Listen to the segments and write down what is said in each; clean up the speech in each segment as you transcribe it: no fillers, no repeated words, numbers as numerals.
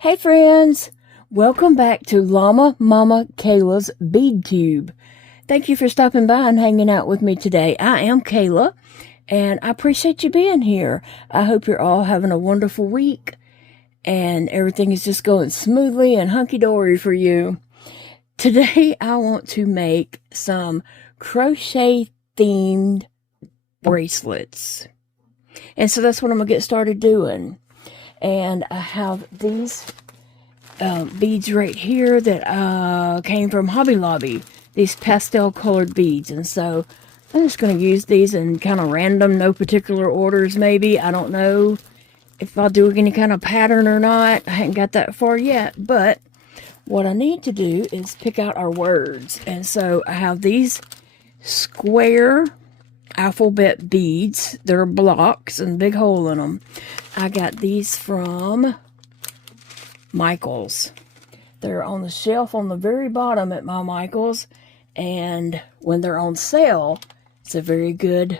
Hey friends, welcome back to Llama Mama Kayla's Bead Tube. Thank you for stopping by and hanging out with me today. I am Kayla, and I appreciate you being here. I hope you're all having a wonderful week, and everything is just going smoothly and hunky-dory for you. Today, I want to make some crochet-themed bracelets. And so that's what I'm going to get started doing. And I have these beads right here that came from Hobby Lobby. These pastel colored beads. And so I'm just going to use these in kind of random, no particular orders maybe. I don't know if I'll do any kind of pattern or not. I haven't got that far yet. But what I need to do is pick out our words. And so I have these square alphabet beads. They're blocks and big hole in them. I got these from Michael's. They're on the shelf on the very bottom at my Michael's, and when they're on sale, it's a very good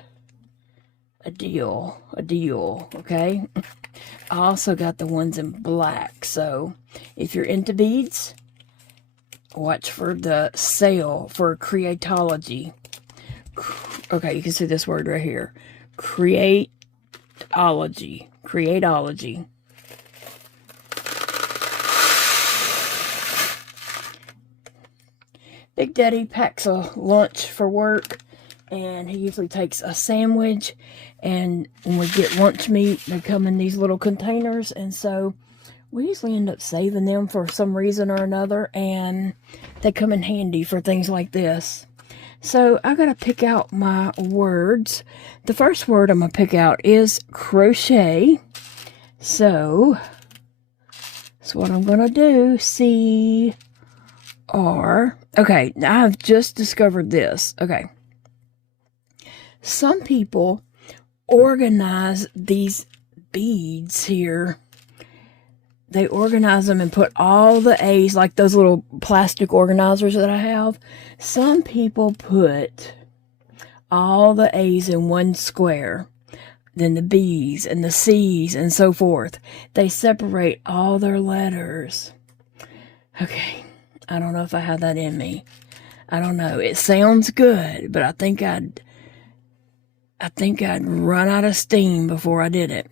deal, okay? I also got the ones in black, so if you're into beads, watch for the sale for Creatology. Okay, you can see this word right here. Creatology. Big Daddy packs a lunch for work, and he usually takes a sandwich, and when we get lunch meat, they come in these little containers, and so we usually end up saving them for some reason or another, and they come in handy for things like this. So I gotta pick out my words. The first word I'm gonna pick out is crochet. So that's what I'm gonna do. C-R. Okay, I've just discovered this. Okay. Some people organize these beads here. They organize them and put all the A's, like those little plastic organizers that I have. Some people put all the A's in one square, then the B's and the C's and so forth. They separate all their letters. Okay, I don't know if I have that in me. I don't know. It sounds good, but I think I'd run out of steam before I did it.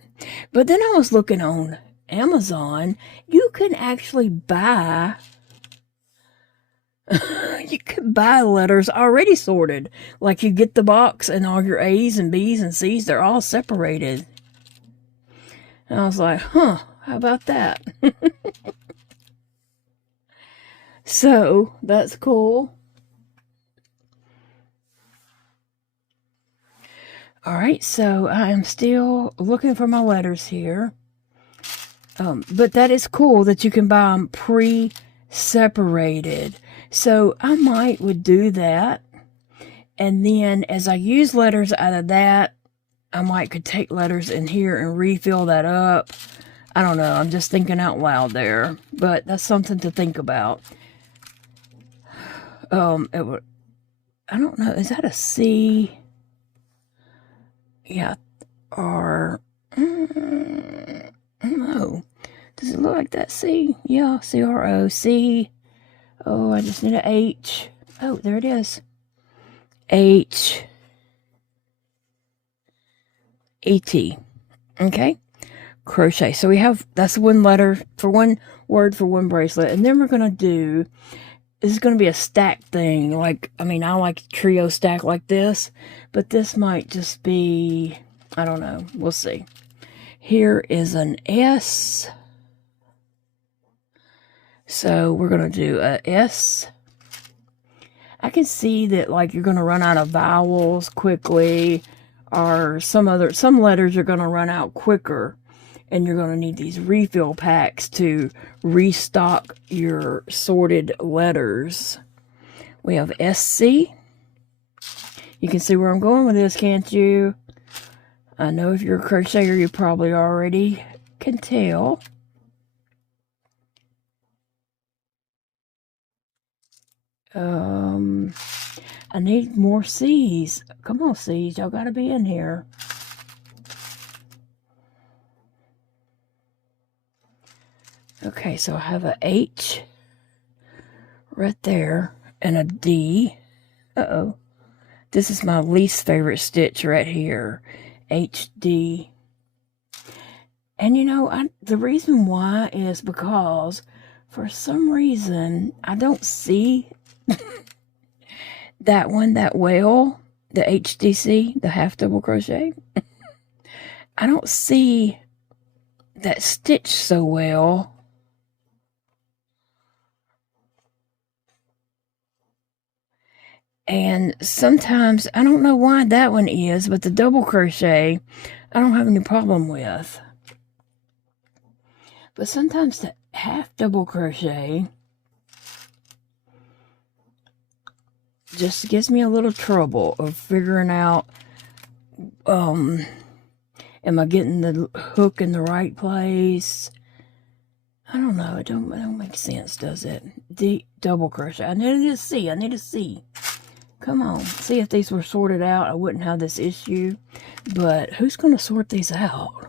But then I was looking on Amazon. You can actually buy letters already sorted. Like you get the box and all your A's and B's and C's, they're all separated. And I was like, huh, how about that? So that's cool. Alright, so I am still looking for my letters here. But that is cool that you can buy them pre-separated. So I would do that. And then as I use letters out of that, I could take letters in here and refill that up. I don't know. I'm just thinking out loud there. But that's something to think about. I don't know. Is that a C? Yeah. Or I don't know. Does it look like that C? Yeah, C-R-O-C. Oh, I just need an H. Oh, there it is. H-E-T. Okay. Crochet. So we have, that's one letter for one word for one bracelet. And then we're going to do, this is going to be a stack thing. Like, I like trio stack like this. But this might just be, I don't know. We'll see. Here is an S. So we're going to do a S. I can see that like you're going to run out of vowels quickly, or some letters are going to run out quicker, and you're going to need these refill packs to restock your sorted letters. We have SC. You can see where I'm going with this, can't you? I know if you're a crocheter, you probably already can tell. I need more C's. Come on, C's. Y'all gotta be in here. Okay, so I have a H right there and a D. Uh-oh. This is my least favorite stitch right here. HD. And you know, the reason why is because for some reason I don't see that one that well. The HDC, the half double crochet. I don't see that stitch so well. And sometimes, I don't know why that one is, but the double crochet, I don't have any problem with. But sometimes the half double crochet just gives me a little trouble of figuring out, am I getting the hook in the right place? I don't know. It don't make sense, does it? The double crochet. I need to see. Come on. See, if these were sorted out, I wouldn't have this issue. But who's going to sort these out?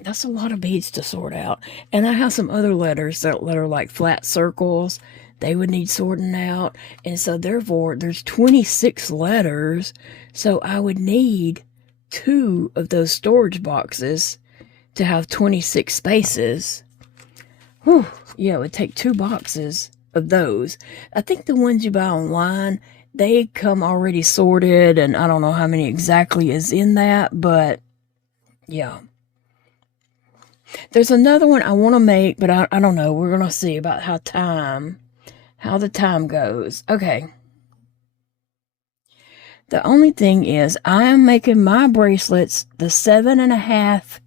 That's a lot of beads to sort out. And I have some other letters that are like flat circles. They would need sorting out. And so therefore, there's 26 letters. So I would need 2 of those storage boxes to have 26 spaces. Whew. Yeah, it would take 2 boxes of those. I think the ones you buy online, they come already sorted, and I don't know how many exactly is in that, but yeah. There's another one I want to make, but I don't know. We're going to see about how the time goes. Okay. The only thing is, I am making my bracelets the 7.5.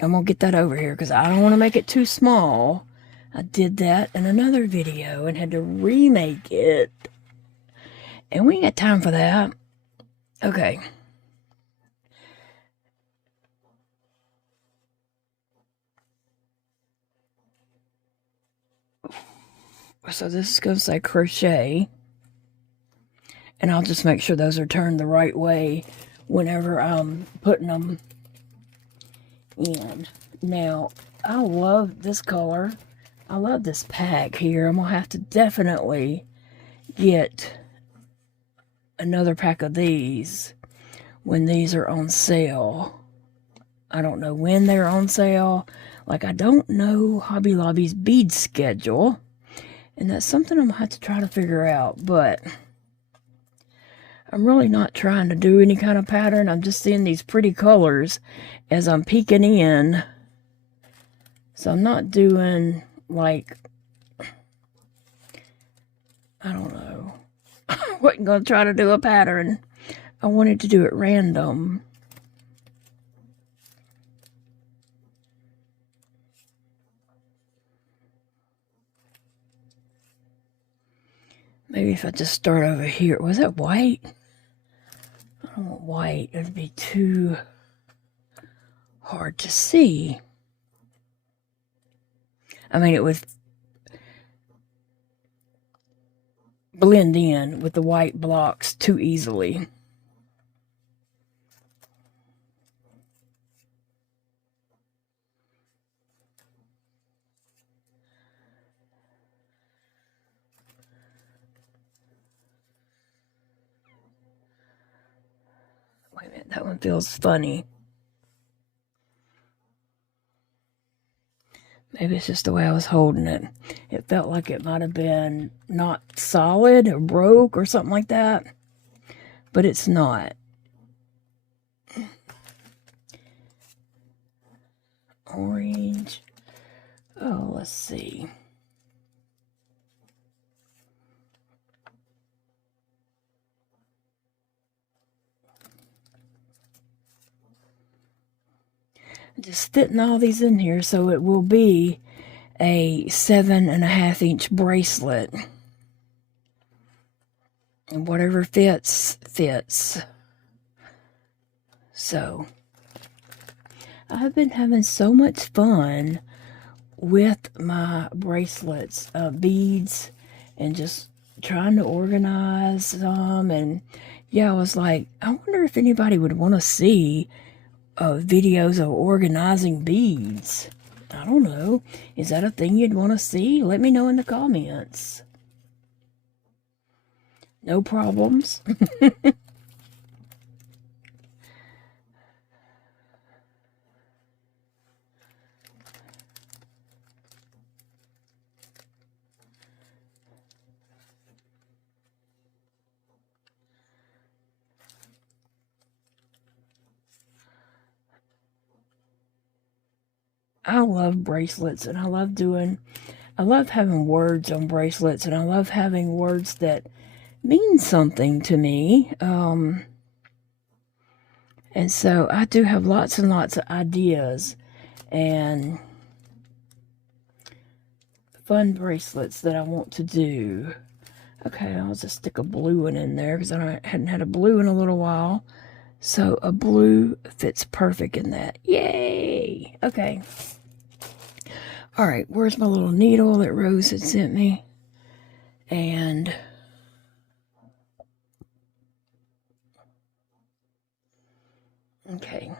I'm going to get that over here because I don't want to make it too small. I did that in another video and had to remake it. And we ain't got time for that. Okay. So this is going to say crochet. And I'll just make sure those are turned the right way whenever I'm putting them in. Now, I love this color. I love this pack here. I'm going to have to definitely get another pack of these when these are on sale. I don't know when they're on sale. Like, I don't know Hobby Lobby's bead schedule. And that's something I'm going to have to try to figure out. But I'm really not trying to do any kind of pattern. I'm just seeing these pretty colors as I'm peeking in. So I'm not doing, like, I don't know. I wasn't going to try to do a pattern. I wanted to do it random. Maybe if I just start over here. Was that white? I don't want white. It'd be too hard to see. I mean, it would blend in with the white blocks too easily. Wait a minute, that one feels funny. Maybe it's just the way I was holding it. It felt like it might have been not solid or broke or something like that. But it's not. Orange. Oh, let's see. Just fitting all these in here so it will be a 7.5-inch bracelet. And whatever fits, fits. So, I've been having so much fun with my bracelets, beads, and just trying to organize them. And yeah, I was like, I wonder if anybody would want to see videos of organizing beads. I don't know. Is that a thing you'd want to see? Let me know in the comments. No problems. I love bracelets, and I love having words on bracelets, and I love having words that mean something to me. And so I do have lots and lots of ideas and fun bracelets that I want to do. Okay, I'll just stick a blue one in there because I hadn't had a blue in a little while. So a blue fits perfect in that. Yay! Okay. All right, where's my little needle that Rose had sent me? And okay,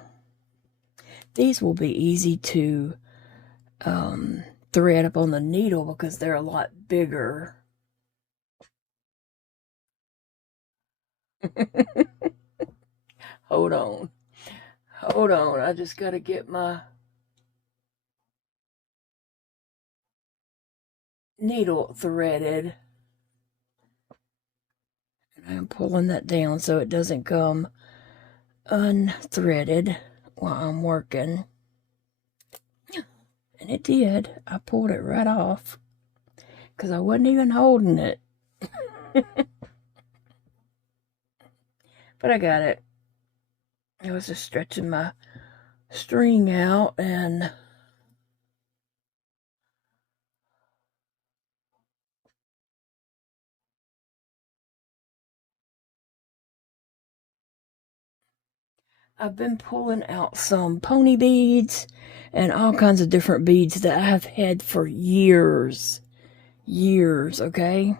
these will be easy to thread up on the needle because they're a lot bigger. Hold on. I just got to get my needle threaded. And I'm pulling that down so it doesn't come unthreaded while I'm working. And it did. I pulled it right off because I wasn't even holding it. But I got it. I was just stretching my string out, and I've been pulling out some pony beads and all kinds of different beads that I have had for years. Okay?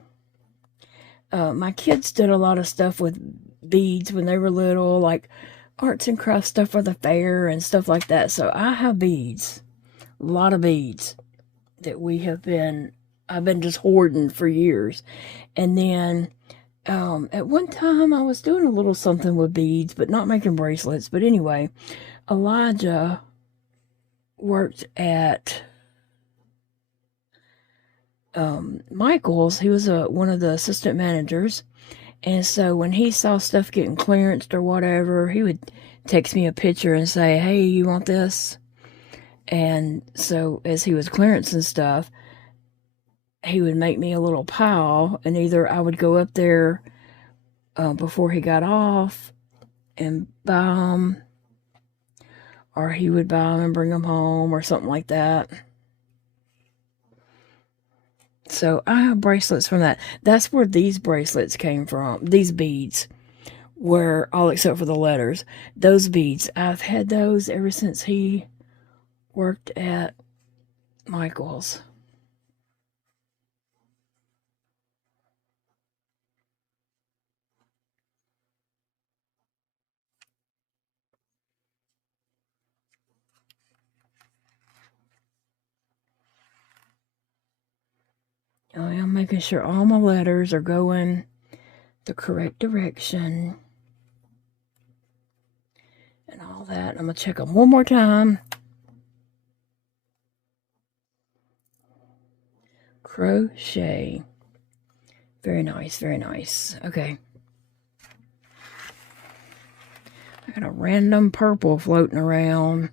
My kids did a lot of stuff with beads when they were little, like arts and crafts stuff for the fair and stuff like that. So I have beads, a lot of beads that I've been just hoarding for years. And then at one time I was doing a little something with beads, but not making bracelets. But anyway, Elijah worked at Michael's. He was one of the assistant managers. And so when he saw stuff getting clearanced or whatever, he would text me a picture and say, hey, you want this? And so as he was clearancing stuff, he would make me a little pile, and either I would go up there before he got off and buy them, or he would buy them and bring them home or something like that. So I have bracelets from that. That's where these bracelets came from. These beads were all except for the letters. Those beads, I've had those ever since he worked at Michael's. I am making sure all my letters are going the correct direction and all that. I'm going to check them one more time. Crochet. Very nice, very nice. Okay. I got a random purple floating around.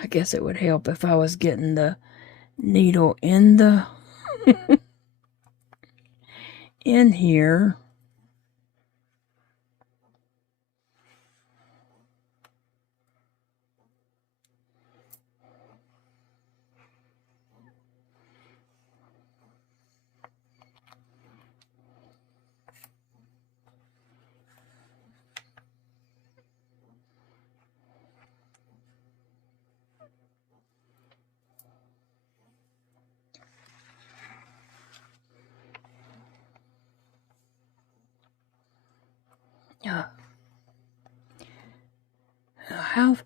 I guess it would help if I was getting the needle in the in here. I have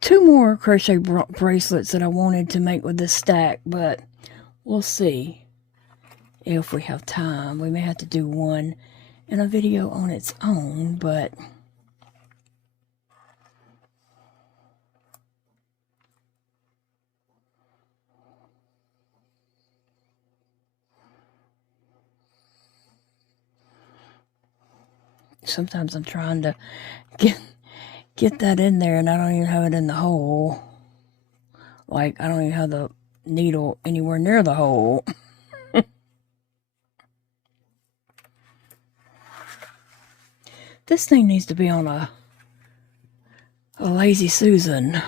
2 more crochet bracelets that I wanted to make with this stack, but we'll see if we have time. We may have to do one in a video on its own, but sometimes I'm trying to get that in there and I don't even have it in the hole. Like, I don't even have the needle anywhere near the hole. This thing needs to be on a lazy Susan.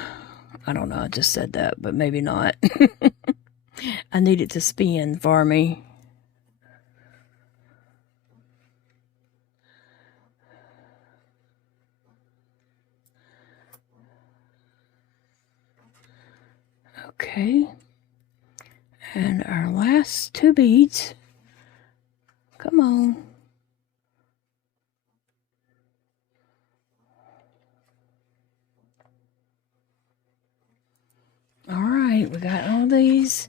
I don't know, I just said that, but maybe not. I need it to spin for me. Okay. And our last 2 beads. Come on. All right, we got all these.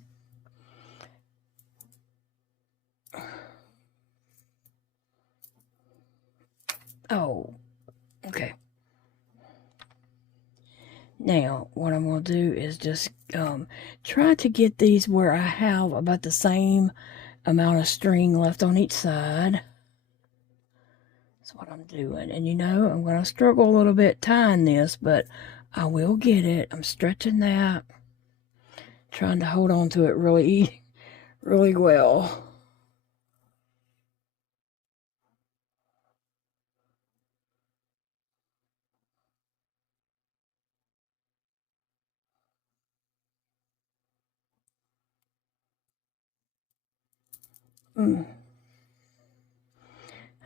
Oh, okay. Now, what I'm going to do is just try to get these where I have about the same amount of string left on each side. That's what I'm doing. And you know, I'm going to struggle a little bit tying this, but I will get it. I'm stretching that. Trying to hold on to it really, really well. I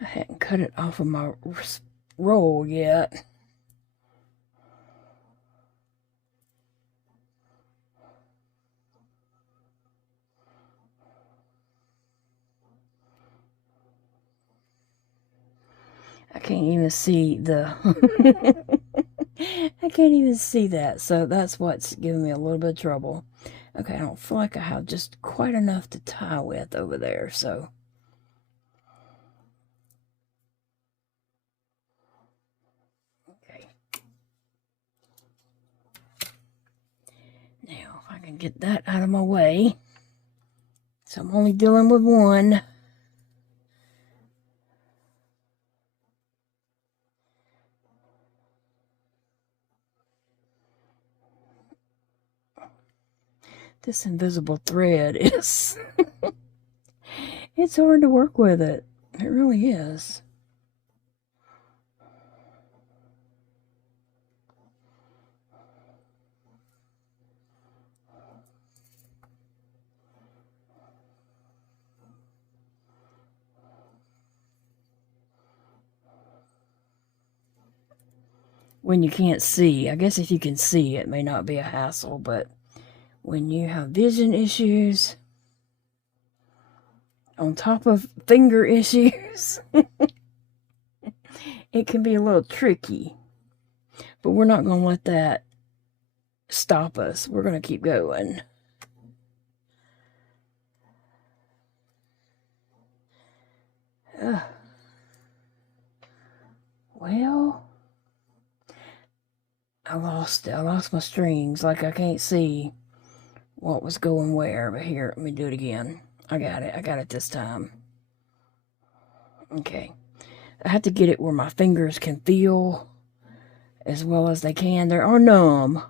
hadn't cut it off of my roll yet. I can't even see the I can't even see that, so that's what's giving me a little bit of trouble. Okay, I don't feel like I have just quite enough to tie with over there, so okay. Now, if I can get that out of my way. So I'm only dealing with one. This invisible thread is it's hard to work with it. It really is. When you can't see, I guess if you can see, it may not be a hassle, but when you have vision issues on top of finger issues, it can be a little tricky. But we're not going to let that stop us. We're going to keep going. Well, I lost my strings. Like, I can't see what was going where. But here, let me do it again. I got it this time. Okay. I have to get it where my fingers can feel as well as they can. They are numb.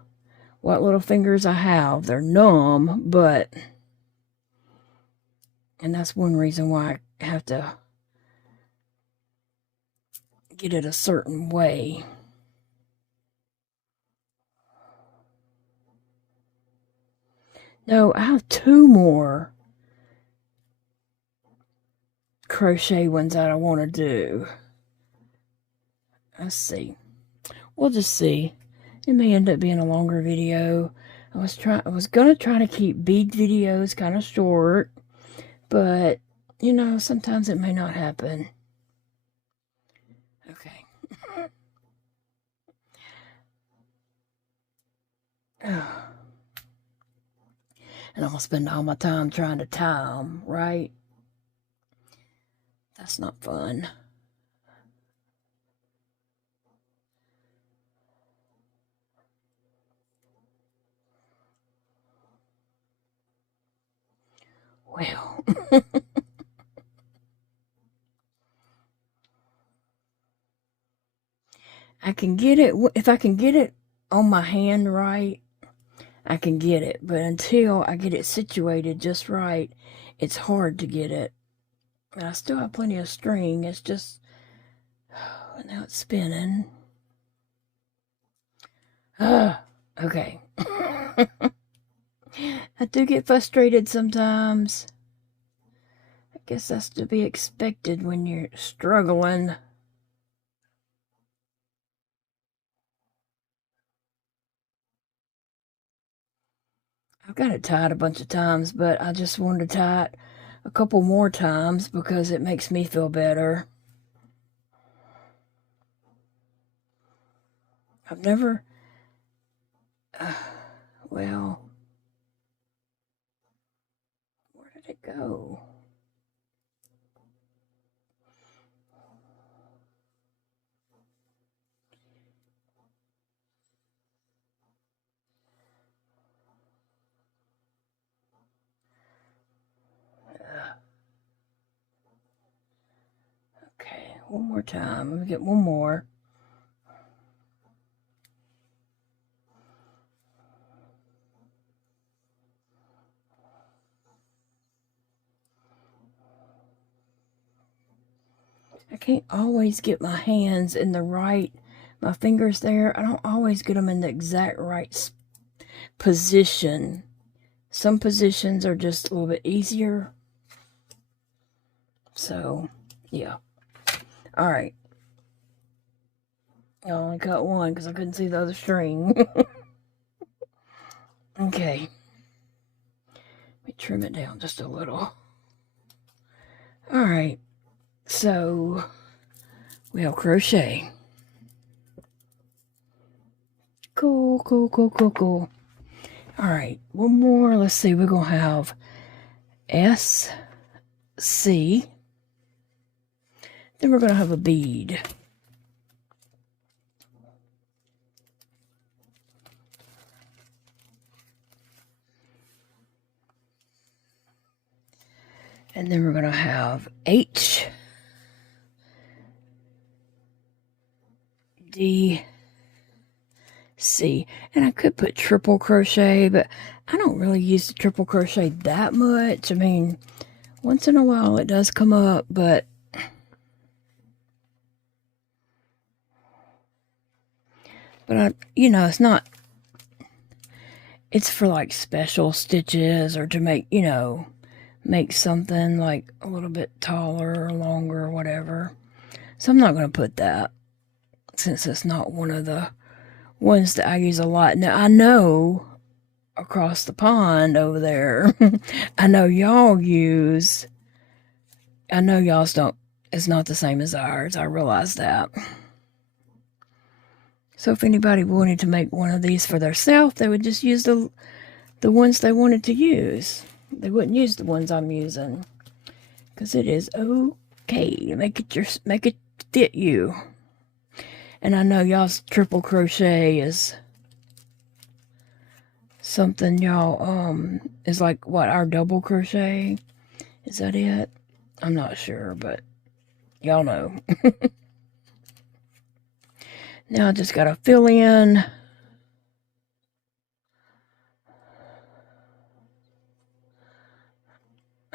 What little fingers I have, they're numb, but... And that's one reason why I have to get it a certain way. No, I have 2 more crochet ones that I want to do. Let's see. We'll just see. It may end up being a longer video. I was gonna try to keep bead videos kind of short, but you know, sometimes it may not happen. Okay. And I'm going to spend all my time trying to tie them, right? That's not fun. Well, I can get it, if I can get it on my hand right, I can get it. But until I get it situated just right, it's hard to get it. And I still have plenty of string. It's just, now it's spinning. Okay. I do get frustrated sometimes. I guess that's to be expected when you're struggling. I've got it tied a bunch of times, but I just wanted to tie it a couple more times because it makes me feel better. I've never, well, where did it go? Okay, one more time. Let me get one more. I can't always get my hands in the right, my fingers there. I don't always get them in the exact right position. Some positions are just a little bit easier. So, yeah. All right. I only cut one because I couldn't see the other string. Okay. Let me trim it down just a little. All right. So, we have crochet. Cool, cool, cool, cool, cool. All right. One more. Let's see. We're going to have S, C. Then we're going to have a bead. And then we're going to have H, D, C. And I could put triple crochet, but I don't really use the triple crochet that much. I mean, once in a while it does come up, but it's not, it's for like special stitches or to make, make something like a little bit taller or longer or whatever. So I'm not going to put that since it's not one of the ones that I use a lot. Now, I know across the pond over there, I know y'all's don't, it's not the same as ours. I realize that. So if anybody wanted to make one of these for themselves, they would just use the ones they wanted to use. They wouldn't use the ones I'm using. Because it is okay to make it fit you. And I know y'all's triple crochet is something y'all, is like, what, our double crochet? Is that it? I'm not sure, but y'all know. Now I just gotta fill in.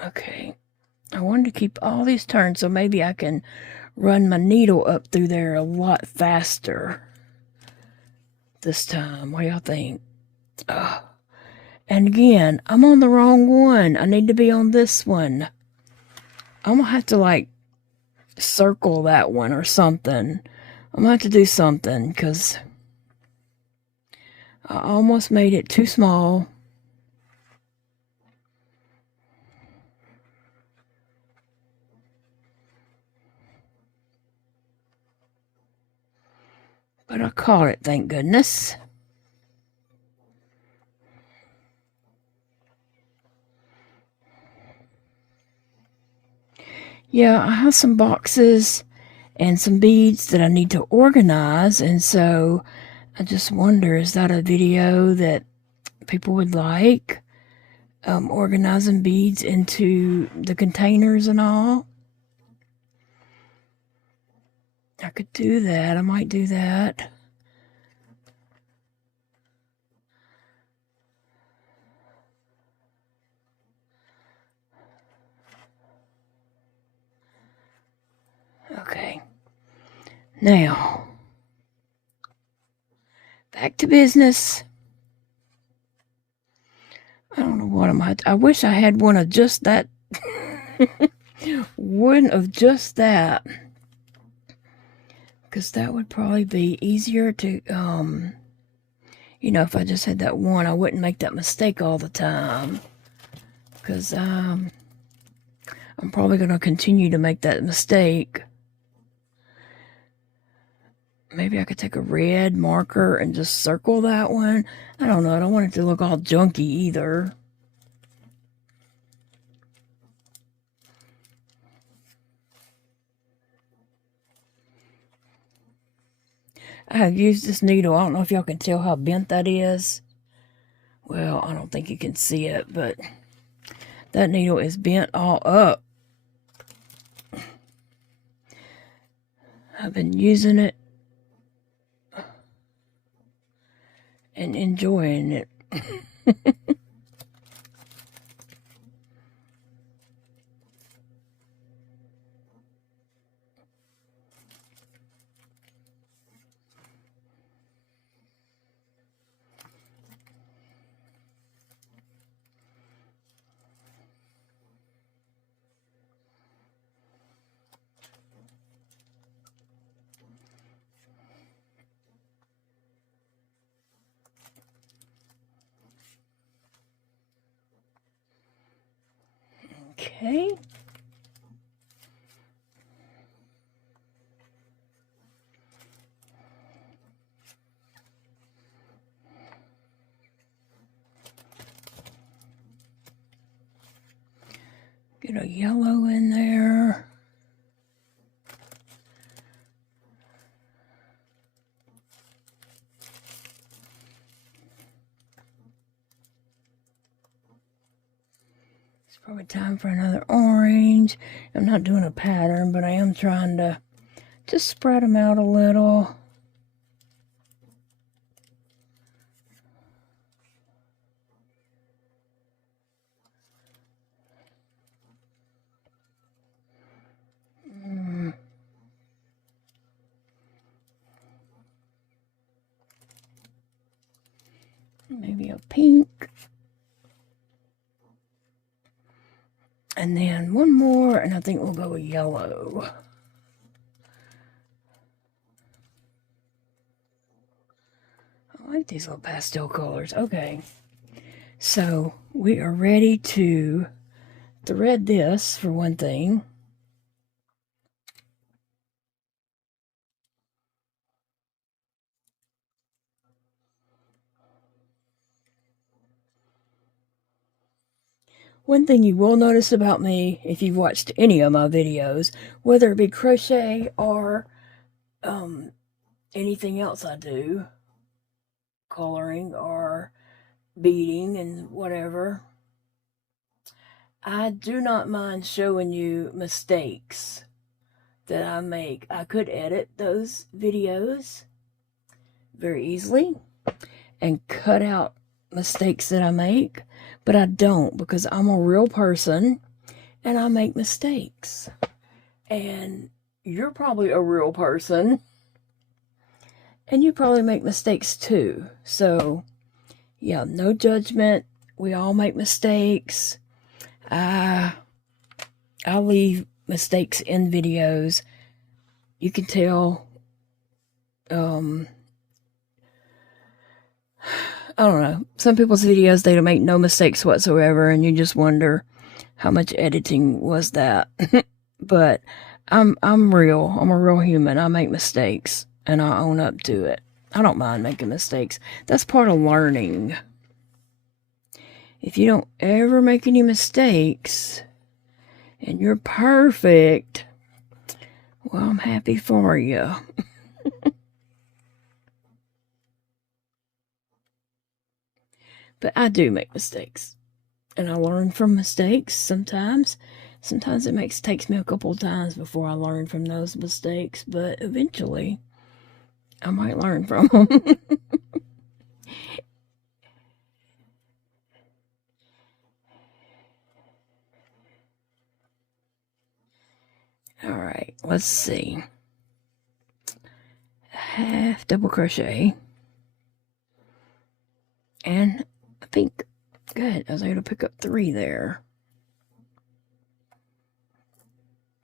Okay. I wanted to keep all these turns so maybe I can run my needle up through there a lot faster this time. What do y'all think? And again, I'm on the wrong one. I need to be on this one. I'm gonna have to like circle that one or something. I'm gonna have to do something because I almost made it too small. But I caught it, thank goodness. yeah, I have some boxes and some beads that I need to organize, and so I just wonder, is that a video that people would like? Organizing beads into the containers and all. I could do that. I might do that. Okay. Now, back to business. I don't know what I wish I had one of just that. One of just that. Because that would probably be easier to, you know, if I just had that one, I wouldn't make that mistake all the time. Because I'm probably going to continue to make that mistake. Maybe I could take a red marker and just circle that one. I don't know. I don't want it to look all junky either. I have used this needle. I don't know if y'all can tell how bent that is. Well, I don't think you can see it, but that needle is bent all up. I've been using it and enjoying it. Okay. Get a yellow in there. Probably time for another orange. I'm not doing a pattern, but I am trying to just spread them out a little. Maybe a pink. And then one more, and I think we'll go with yellow. I like these little pastel colors. Okay. So we are ready to thread this for one thing. One thing you will notice about me, if you've watched any of my videos, whether it be crochet or anything else I do, coloring or beading and whatever, I do not mind showing you mistakes that I make. I could edit those videos very easily and cut out mistakes that I make, but I don't, because I'm a real person and I make mistakes. And you're probably a real person and you probably make mistakes too. So yeah, no judgment. We all make mistakes. I leave mistakes in videos. You can tell, I don't know, some people's videos, they don't make no mistakes whatsoever, and you just wonder how much editing was that. But I'm real. I'm a real human. I make mistakes, and I own up to it. I don't mind making mistakes. That's part of learning. If you don't ever make any mistakes, And you're perfect. Well, I'm happy for you. But I do make mistakes. And I learn from mistakes sometimes. Sometimes it takes me a couple of times before I learn from those mistakes. But eventually, I might learn from them. Alright, let's see. Half double crochet. And I think, good, I was able to pick up 3 there.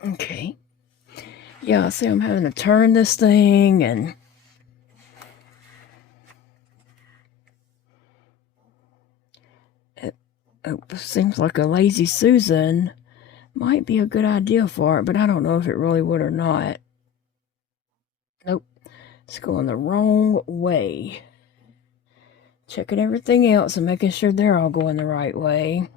Okay. Yeah, see, I'm having to turn this thing and it seems like a lazy Susan might be a good idea for it, but I don't know if it really would or not. Nope, it's going the wrong way. Checking everything else and making sure they're all going the right way.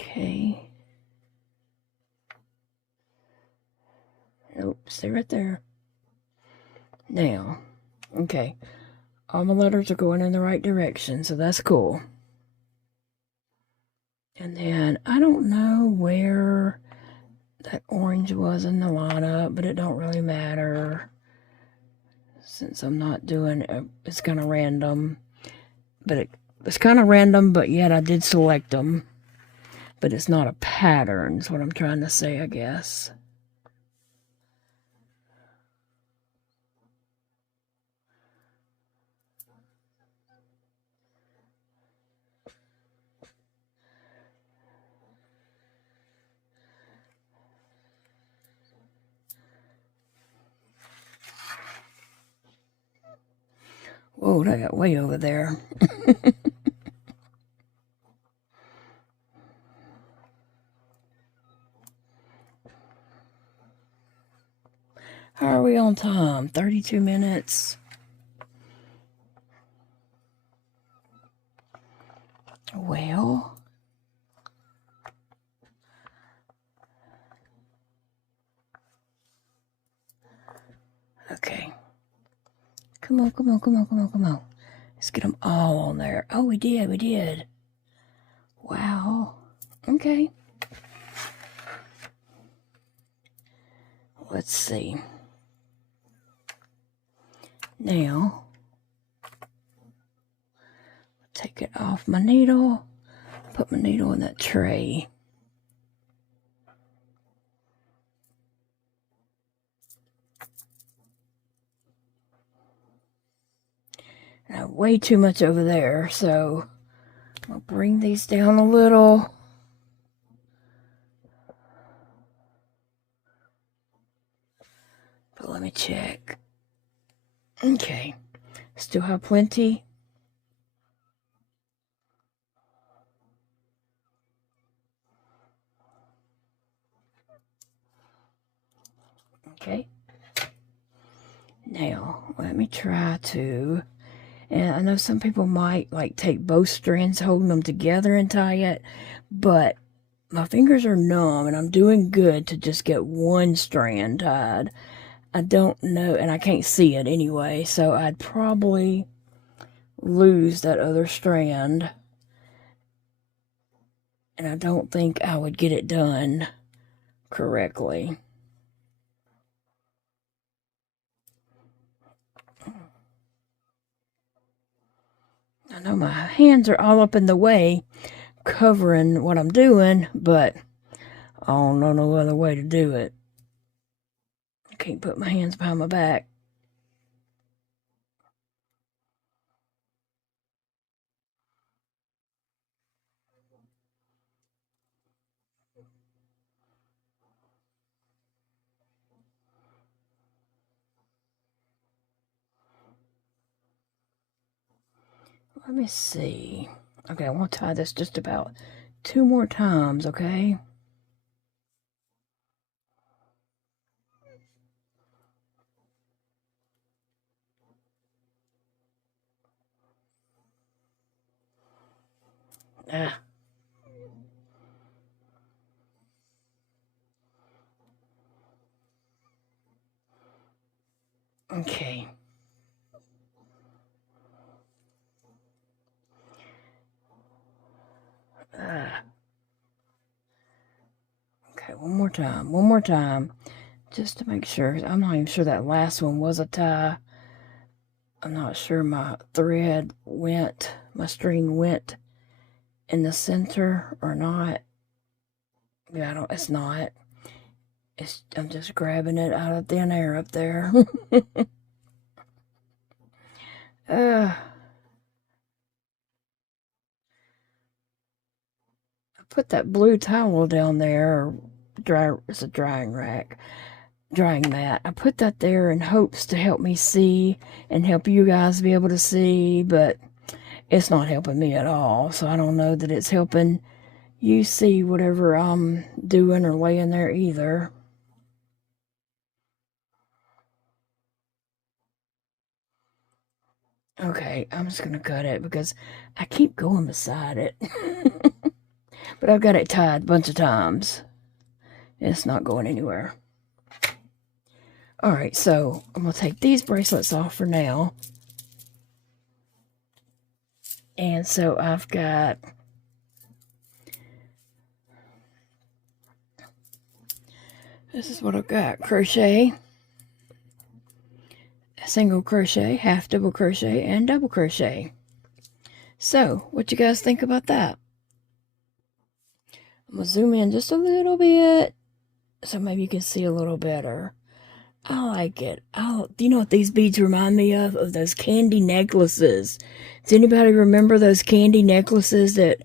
Okay. Nope, stay right there. Now, okay. All my letters are going in the right direction, so that's cool. And then, I don't know where that orange was in the lineup, but it don't really matter. Since I'm not doing it, it's kind of random. But it's kind of random, but yet I did select them. But it's not a pattern, is what I'm trying to say, I guess. Whoa, that got way over there. How are we on time? 32 minutes. Well, okay. Come on, come on, come on, come on, come on. Let's get them all on there. Oh, we did. Wow. Okay. Let's see. Now, take it off my needle. Put my needle in that tray. Now, way too much over there, so I'll bring these down a little. But let me check. Okay. Still have plenty. Okay. Now, let me try to, and I know some people might like take both strands, holding them together and tie it, but my fingers are numb and I'm doing good to just get one strand tied. I don't know, and I can't see it anyway, so I'd probably lose that other strand. And I don't think I would get it done correctly. I know my hands are all up in the way, covering what I'm doing, but I don't know no other way to do it. I can't put my hands behind my back. Let me see. Okay, I want to tie this just about 2 more times, okay? Ah. Okay. Okay, one more time, just to make sure. I'm not even sure that last one was a tie. I'm not sure my thread went, my string went in the center or not. Yeah, it's not. I'm just grabbing it out of thin air up there. I put that blue towel down there, it's a drying rack, drying mat. I put that there in hopes to help me see and help you guys be able to see, but it's not helping me at all. So I don't know that it's helping you see whatever I'm doing or laying there either. Okay, I'm just gonna cut it because I keep going beside it. But I've got it tied a bunch of times. It's not going anywhere. Alright, so I'm going to take these bracelets off for now. And so I've got... This is what I've got. Crochet, single crochet, half double crochet, and double crochet. So, what you guys think about that? I'm going to zoom in just a little bit so maybe you can see a little better. I like it. You know what these beads remind me of? Of those candy necklaces. Does anybody remember those candy necklaces that...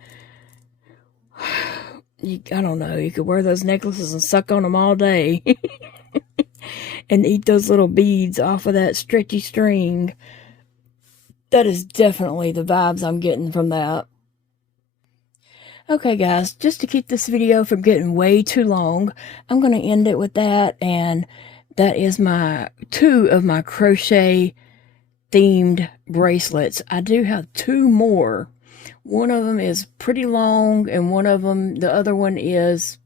I don't know, you could wear those necklaces and suck on them all day. And eat those little beads off of that stretchy string. That is definitely the vibes I'm getting from that. Okay guys, just to keep this video from getting way too long, I'm going to end it with that, and that is my 2 of my crochet themed bracelets. I do have 2 more. One of them is pretty long, and the other one is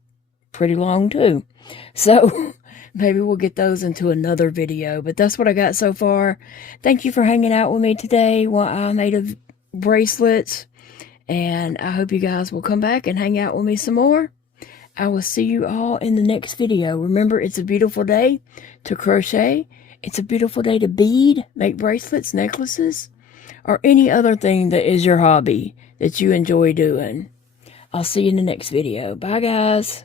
pretty long too. So maybe we'll get those into another video, but that's what I got so far. Thank you for hanging out with me today while I made bracelets. And I hope you guys will come back and hang out with me some more. I will see you all in the next video. Remember, it's a beautiful day to crochet. It's a beautiful day to bead, make bracelets, necklaces, or any other thing that is your hobby that you enjoy doing. I'll see you in the next video. Bye, guys.